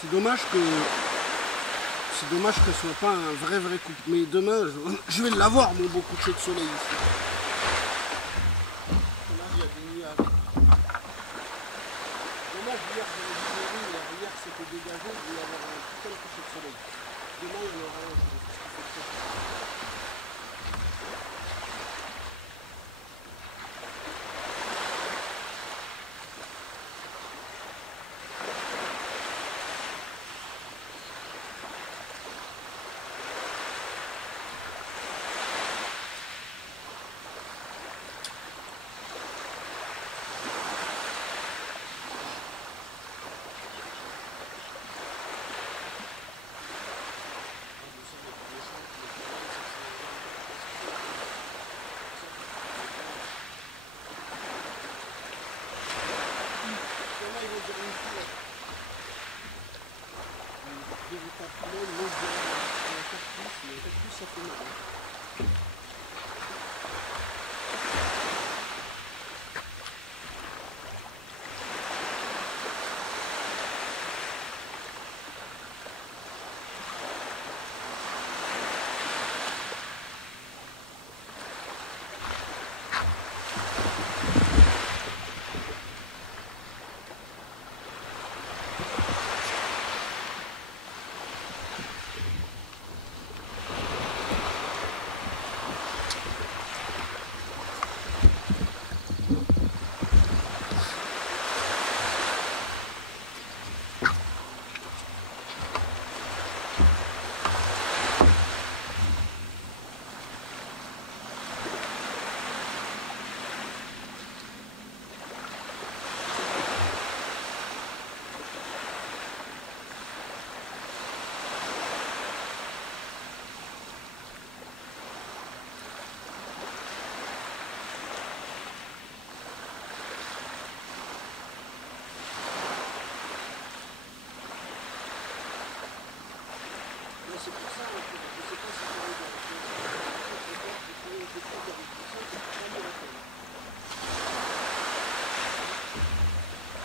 C'est dommage que ce soit pas un vrai couple. Mais demain, je vais l'avoir mon beau coucher de soleil ici. Là, il y a des nuages. Dommage, hier j'avais vu les rues, hier c'était dégagé, il devait y avoir un putain de coucher de soleil. Demain il y en aura un, je pense, parce qu'il fait très chaud. Ça fait mal. C'est pour ça, en fait, je sais pas si ça arrive à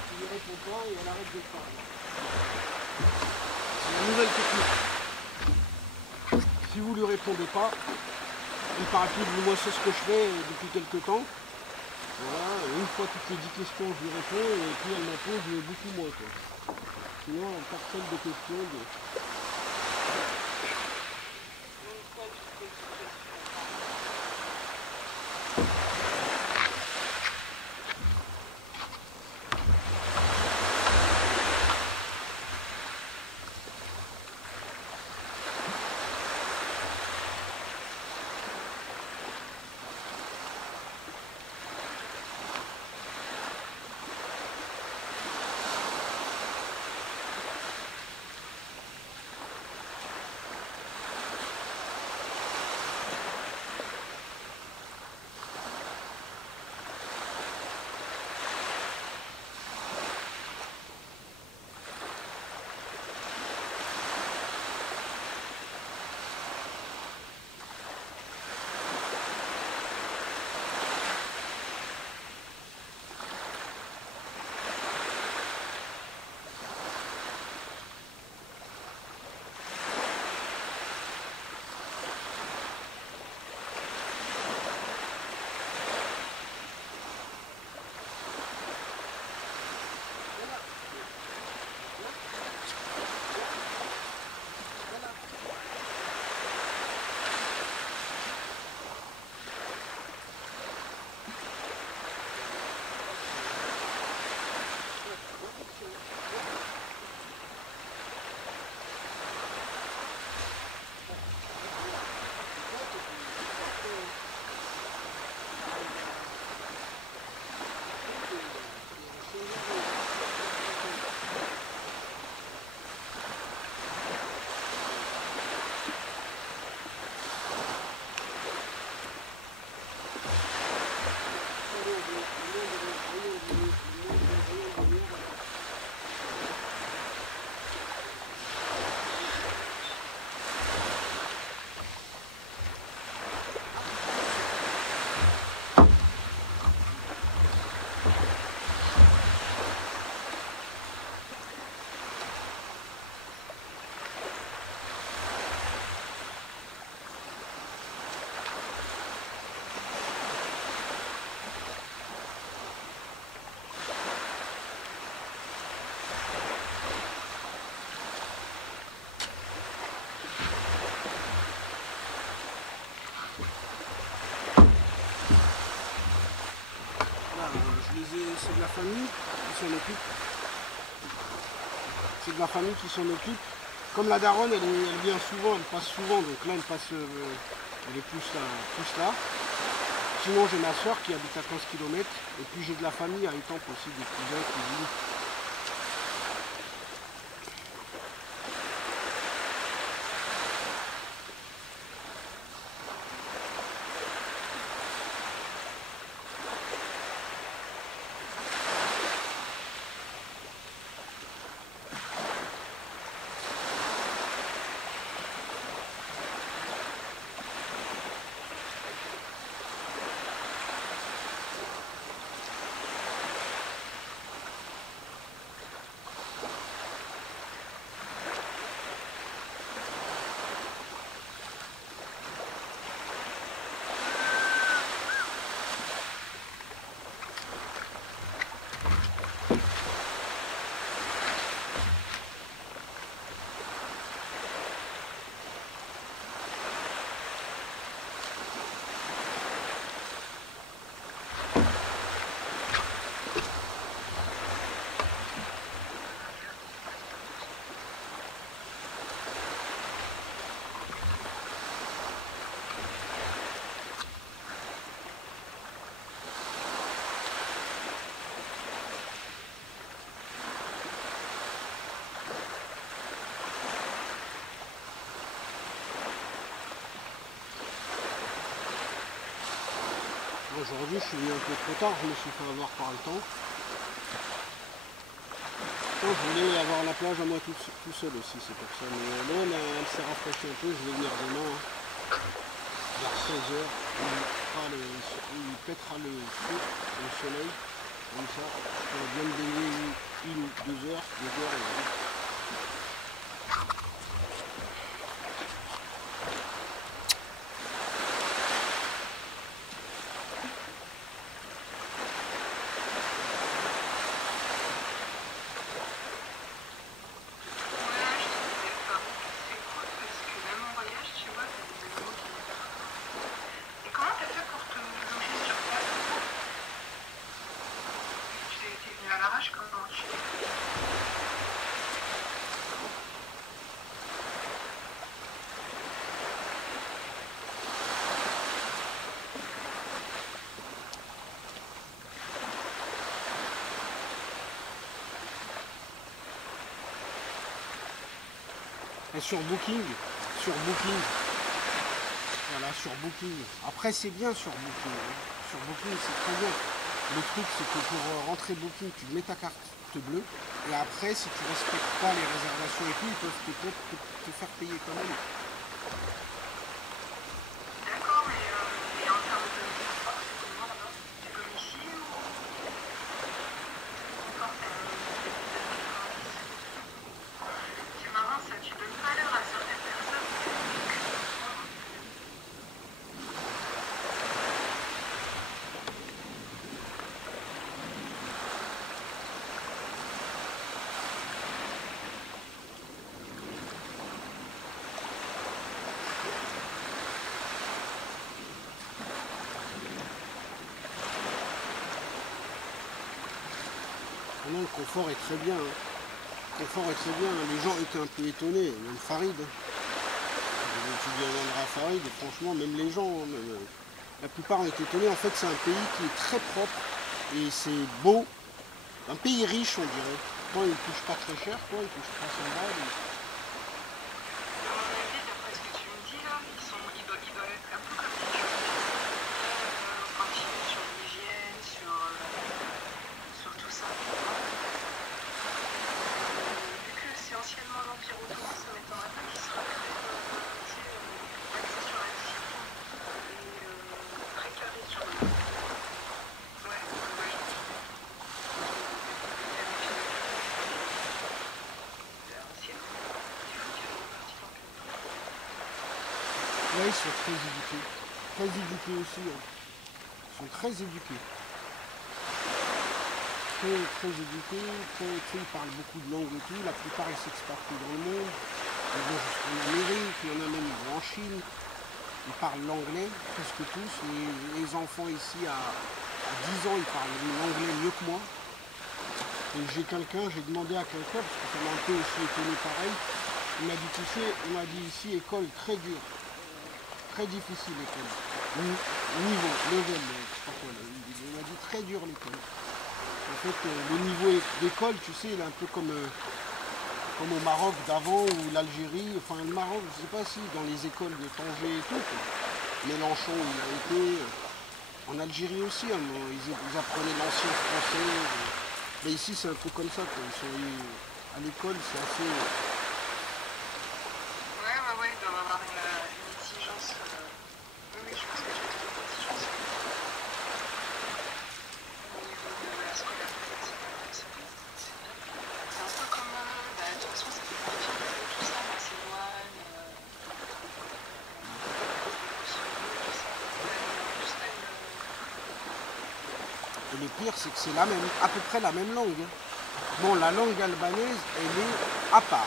tu lui réponds pas et elle arrête de parler. C'est la nouvelle technique. Si vous lui répondez pas, il paraît-il, moi c'est ce que je fais depuis quelques temps. Voilà, une fois toutes les 10 questions je lui réponds et puis elle m'en pose beaucoup moins quoi. Sinon personne de questions de... famille qui s'en occupe. C'est de la famille qui s'en occupe. Comme la daronne, elle vient souvent, elle passe souvent, donc là elle passe, elle est plus là. Sinon j'ai ma soeur qui habite à 15 km, et puis j'ai de la famille à Étampes aussi, des cousins, cousines. Aujourd'hui je suis venu un peu trop tard, je me suis fait avoir par le temps. Je voulais avoir la plage à moi tout seul aussi, c'est pour ça. Mais là elle s'est rafraîchie un peu, je vais venir demain, vers 16h, il pètera le feu, le soleil, comme ça, je pourrais bien me baigner une ou 2 heures, et voilà. Et sur Booking, voilà, sur Booking. Après c'est bien sur Booking, hein. Sur Booking c'est très bien. Le truc c'est que pour rentrer Booking, tu mets ta carte bleue, et après si tu respectes pas les réservations et tout, ils peuvent te faire payer quand même. D'accord, mais en termes de transport, c'est comment là-bas? C'est comme ici ou encore c'est marrant ça, tu donnes pas l'heure à certaines personnes. Non, le confort est très bien, hein. Le confort est très bien, hein. Les gens étaient un peu étonnés, même Farid. Tu viendras à Farid, et franchement, même les gens, hein, la plupart ont été étonnés. En fait, c'est un pays qui est très propre et c'est beau. Un pays riche, on dirait. Pourtant, il ne touche pas très cher, quoi. Il touche 300 balles. À mon avis, d'après ce que tu me dis là, ils doivent être un peu comme les gens quantifiés sur l'hygiène, sur tout ça. Vu que c'est anciennement l'Empire ottoman, ça m'étonnerait pas qu'ils soient très axés sur la discipline et très carrés sur le. Ouais, je pense. Ouais, ils sont très éduqués. Très éduqués aussi, hein. Ils sont très éduqués. Très éduqués, ils parlent beaucoup de langues et tout. La plupart, ils s'expatrient dans le monde. Ils vont jusqu'en Amérique, il y en a même qui vont en Chine. Ils parlent l'anglais, presque tous. Les enfants ici, à 10 ans, ils parlent l'anglais mieux que moi. Et j'ai demandé à quelqu'un, parce que ça m'a un peu aussi étonné pareil, il m'a dit, tu sais, il m'a dit ici, école très dure, très difficile l'école. Niveau, level, je sais pas quoi, là, il m'a dit très dur l'école. En fait, le niveau d'école, tu sais, il est un peu comme au Maroc d'avant ou l'Algérie, enfin le Maroc, je sais pas si, dans les écoles de Tanger et tout, quoi. Mélenchon, il a été, en Algérie aussi, hein, ils apprenaient l'ancien français. Mais ici, c'est un peu comme ça, quoi. À l'école, c'est assez... Ouais, il doit y avoir une exigence. Oui, je pense que tu as une exigence au niveau de la scolarité, c'est pas comme ça. C'est un peu comme, de toute façon, ça fait partie de tout ça, Macédoine, Kosovo, tout ça. Tout ça, Et le pire, c'est que c'est à peu près la même langue. Hein. Bon, la langue albanaise, elle est à part.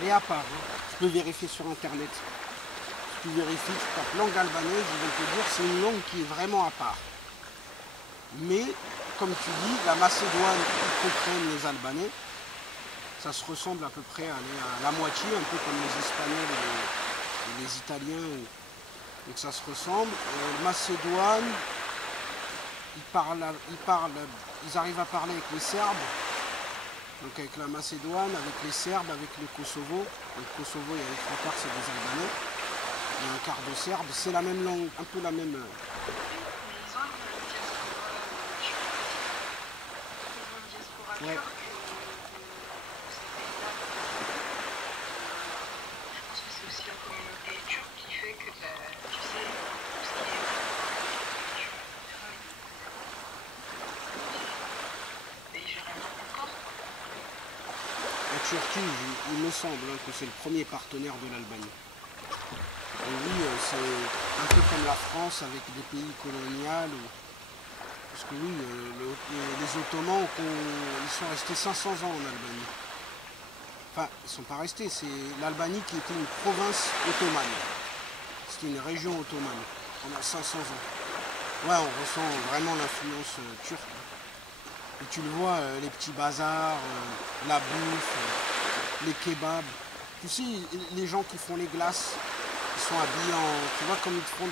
Elle est à part. Hein. Tu peux vérifier sur Internet. Si tu vérifies, tu tapes langue albanaise, ils vont te dire que c'est une langue qui est vraiment à part. Mais, comme tu dis, la Macédoine, ils comprennent les Albanais. Ça se ressemble à peu près à la moitié, un peu comme les Espagnols et les Italiens. Et que ça se ressemble. Macédoine, ils arrivent à parler avec les Serbes. Donc avec la Macédoine, avec les Serbes, avec le Kosovo. Le Kosovo, il y a les trois quarts, c'est des Albanais. Il y a un quart de Serbes. C'est la même langue, un peu la même. mais ils ont une diaspora Ouais. turque. Je pense que c'est aussi la communauté turque qui fait que, tu sais, tout ce qui est et j'ai rien encore. La Turquie, il me semble hein, que c'est le premier partenaire de l'Albanie. Et oui, c'est un peu comme la France avec des pays coloniaux. Parce que oui, les Ottomans, ils sont restés 500 ans en Albanie. Enfin, ils ne sont pas restés, c'est l'Albanie qui était une province ottomane. C'était une région ottomane pendant 500 ans. Ouais, on ressent vraiment l'influence turque. Et tu le vois, les petits bazars, la bouffe, les kebabs. Tu sais, les gens qui font les glaces, ils sont habillés en... Tu vois comme ils font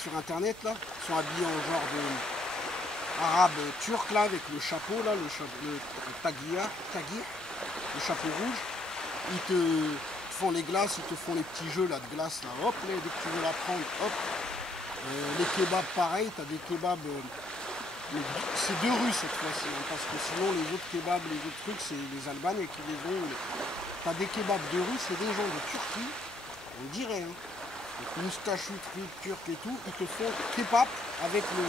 sur internet là, ils sont habillés en genre de arabe turc là, avec le chapeau là, le tagir, le chapeau rouge. Ils te font les glaces, ils te font les petits jeux là de glace là, hop, là, dès que tu veux la prendre, hop. Les kebabs pareil, tu as des kebabs... c'est de rue cette fois-ci, hein, parce que sinon les autres kebabs, les autres trucs, c'est les Albanais qui les ont. T'as des kebabs de rue, c'est des gens de Turquie, on dirait, hein. Donc moustachus, trucs, turcs et tout, ils te font kebab avec le...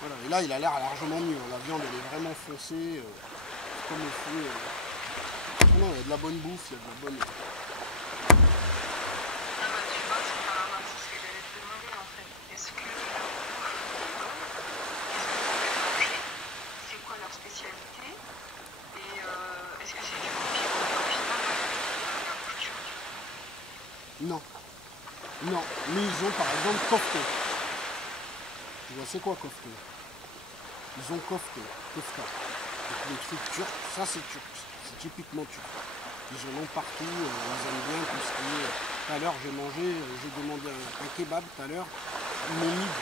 Voilà, et là il a l'air largement mieux, hein. La viande elle est vraiment foncée, comme il faut. Non, il y a de la bonne bouffe, il y a de la bonne... Ah bah tu vois, c'est par rapport à ce que j'allais te demander en fait. Est-ce que leur bouffe est bonne? Est-ce que vous pouvez manger? C'est quoi leur spécialité? Et est-ce que c'est du copier-coller au final de la bouffe turque? Non, non, mais ils ont par exemple kofte. Tu vois c'est quoi kofte? Ils ont kofte, kofta. Donc les trucs turcs, ça c'est turc, c'est typiquement turc. Ils en ont partout, ils aiment bien tout ce qui est... Tout à l'heure j'ai demandé un kebab tout à l'heure. Ils m'ont mis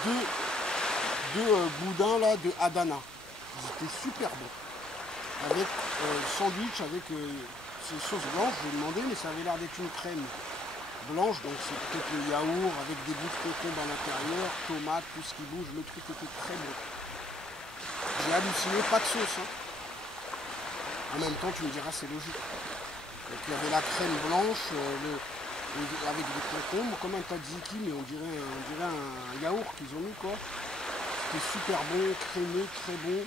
deux boudins là de Adana. Ils étaient super bons. Avec sandwich, avec ces sauces blanches, j'ai demandé, mais ça avait l'air d'être une crème blanche, donc c'est peut-être le yaourt avec des bouts de concombre à l'intérieur, tomates, tout ce qui bouge, le truc était très bon. J'ai halluciné, pas de sauce. Hein. En même temps, tu me diras, c'est logique. Donc il y avait la crème blanche, avec des concombres, comme un tzatziki, mais on dirait un yaourt qu'ils ont mis, quoi. C'était super bon, crémeux, très bon,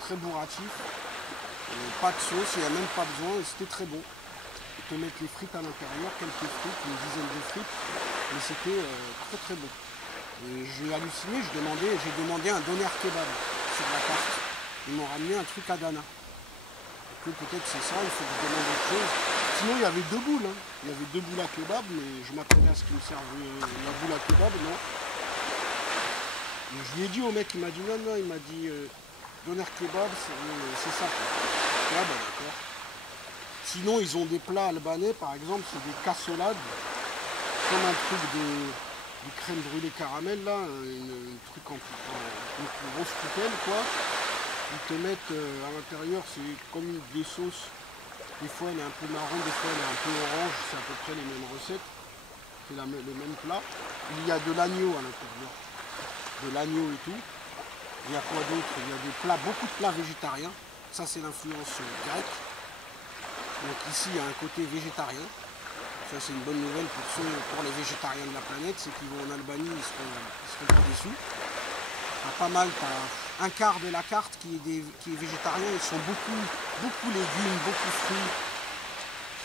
très bourratif. Pas de sauce, il n'y a même pas besoin, et c'était très bon. Ils te mettent les frites à l'intérieur, quelques frites, une dizaine de frites, mais c'était très très bon. Et j'ai halluciné, j'ai demandé un doner kebab sur la carte. Ils m'ont ramené un truc Adana. Donc peut-être c'est ça, il faut que je demande autre chose. Sinon il y avait deux boules, hein. Il y avait deux boules à kebab, mais je m'attendais à ce qu'ils me servent la boule à kebab, non. Et je lui ai dit au mec, il m'a dit non, il m'a dit Doner kebab, c'est ça. Quoi. Ah bah d'accord. Sinon, ils ont des plats albanais, par exemple, c'est des cassolades, comme un truc de crème brûlée caramel, là, un truc une grosse poutelle, quoi. Ils te mettent à l'intérieur, c'est comme des sauces. Des fois, elle est un peu marron, des fois, elle est un peu orange. C'est à peu près les mêmes recettes. C'est le même plat. Il y a de l'agneau à l'intérieur. De l'agneau et tout. Il y a quoi d'autre? Il y a des plats, beaucoup de plats végétariens. Ça, c'est l'influence grecque. Donc ici, il y a un côté végétarien. Ça, c'est une bonne nouvelle pour les végétariens de la planète. C'est qu'ils vont en Albanie, ils seront pas déçus. T'as pas mal, t'as un quart de la carte qui est végétarien. Ils sont beaucoup légumes, beaucoup fruits.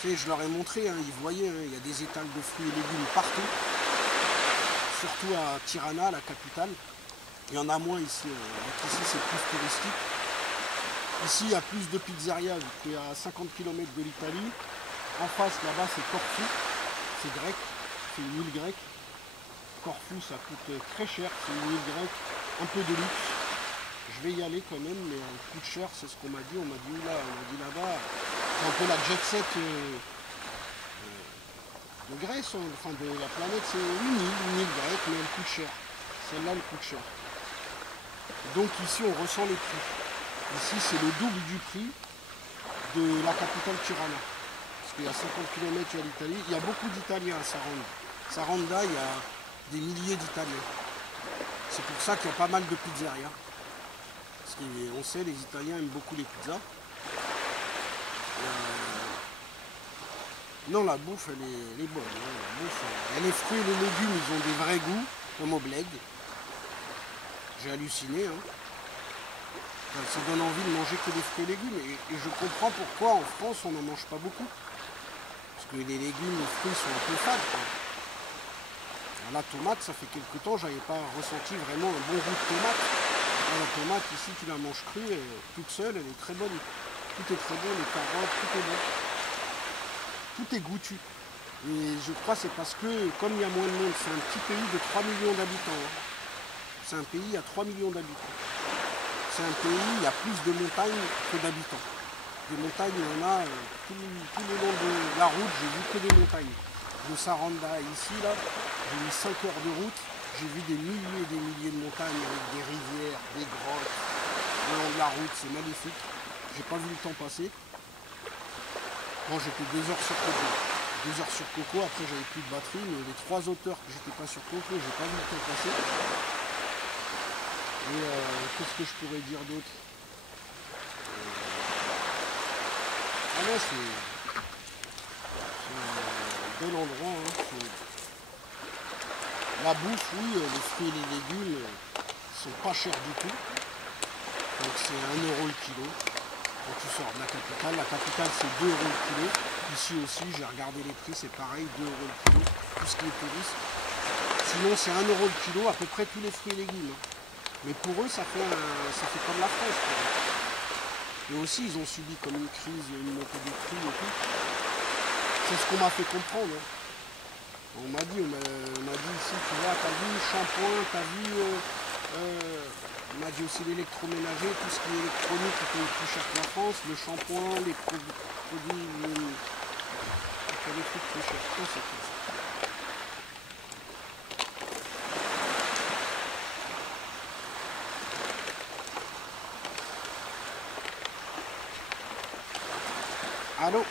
Tu sais, je leur ai montré, hein, ils voyaient, hein, il y a des étals de fruits et légumes partout. Surtout à Tirana, la capitale. Il y en a moins ici. Donc ici, c'est plus touristique. Ici, il y a plus de pizzerias. Tu es à 50 km de l'Italie. En face, là-bas, c'est Corfou. C'est grec. C'est une île grecque. Corfou, ça coûte très cher. C'est une île grecque. Un peu de luxe. Je vais y aller quand même, mais elle coûte cher. C'est ce qu'on m'a dit. On m'a dit, oula, on m'a dit là-bas. C'est un peu la jet set de Grèce. Enfin, de la planète. C'est une île grecque, mais elle coûte cher. Celle-là, elle coûte cher. Donc ici, on ressent les prix. Ici, c'est le double du prix de la capitale Tirana. Parce qu'il y a 50 km à l'Italie. Il y a beaucoup d'Italiens à Saranda. Saranda, il y a des milliers d'Italiens. C'est pour ça qu'il y a pas mal de pizzerias. Parce qu'on sait, les Italiens aiment beaucoup les pizzas. Non, la bouffe, elle est bonne. Hein. La bouffe, les fruits et les légumes, ils ont des vrais goûts, comme au bled. J'ai halluciné. Hein. Ça donne envie de manger que des fruits et légumes. Et je comprends pourquoi en France on n'en mange pas beaucoup. Parce que les légumes, les fruits sont un peu fades. Quoi. La tomate, ça fait quelques temps, j'avais pas ressenti vraiment un bon goût de tomate. La tomate, ici, tu la manges crue, et toute seule, elle est très bonne. Tout est très bon, les carottes, tout est bon. Tout est goûtu. Et je crois que c'est parce que, comme il y a moins de monde, c'est un petit pays de 3 millions d'habitants. Hein. C'est un pays à 3 millions d'habitants. C'est un pays, il y a plus de montagnes que d'habitants. Des montagnes, il y en a tout le long de la route, j'ai vu que des montagnes. De Saranda ici, là, j'ai mis 5 heures de route, j'ai vu des milliers et des milliers de montagnes avec des rivières, des grottes, le long de la route, c'est magnifique. J'ai pas vu le temps passer. Bon, j'étais 2 heures sur Coco. 2 heures sur Coco, après j'avais plus de batterie, mais les 3 autres heures que j'étais pas sur Coco, j'ai pas vu le temps passer. Et qu'est-ce que je pourrais dire d'autre? Ah ouais, c'est un bel endroit. Hein. La bouffe, oui, les fruits et les légumes sont pas chers du tout. Donc c'est 1 euro le kilo. Quand tu sors de la capitale c'est 2 euros le kilo. Ici aussi, j'ai regardé les prix, c'est pareil, 2 euros le kilo, plus les touristes. Sinon, c'est 1 euro le kilo, à peu près tous les fruits et légumes. Hein. Mais pour eux, ça fait comme la France. Et aussi, ils ont subi comme une crise, une montée des prix et tout. C'est ce qu'on m'a fait comprendre. Hein. On m'a dit ici, tu vois, t'as vu le shampoing, t'as vu... on m'a dit aussi l'électroménager, tout ce qui est électronique qui paye plus cher que la France, le shampoing, les produits... Il y a des trucs plus chers. Oh, c'est cool. Allô?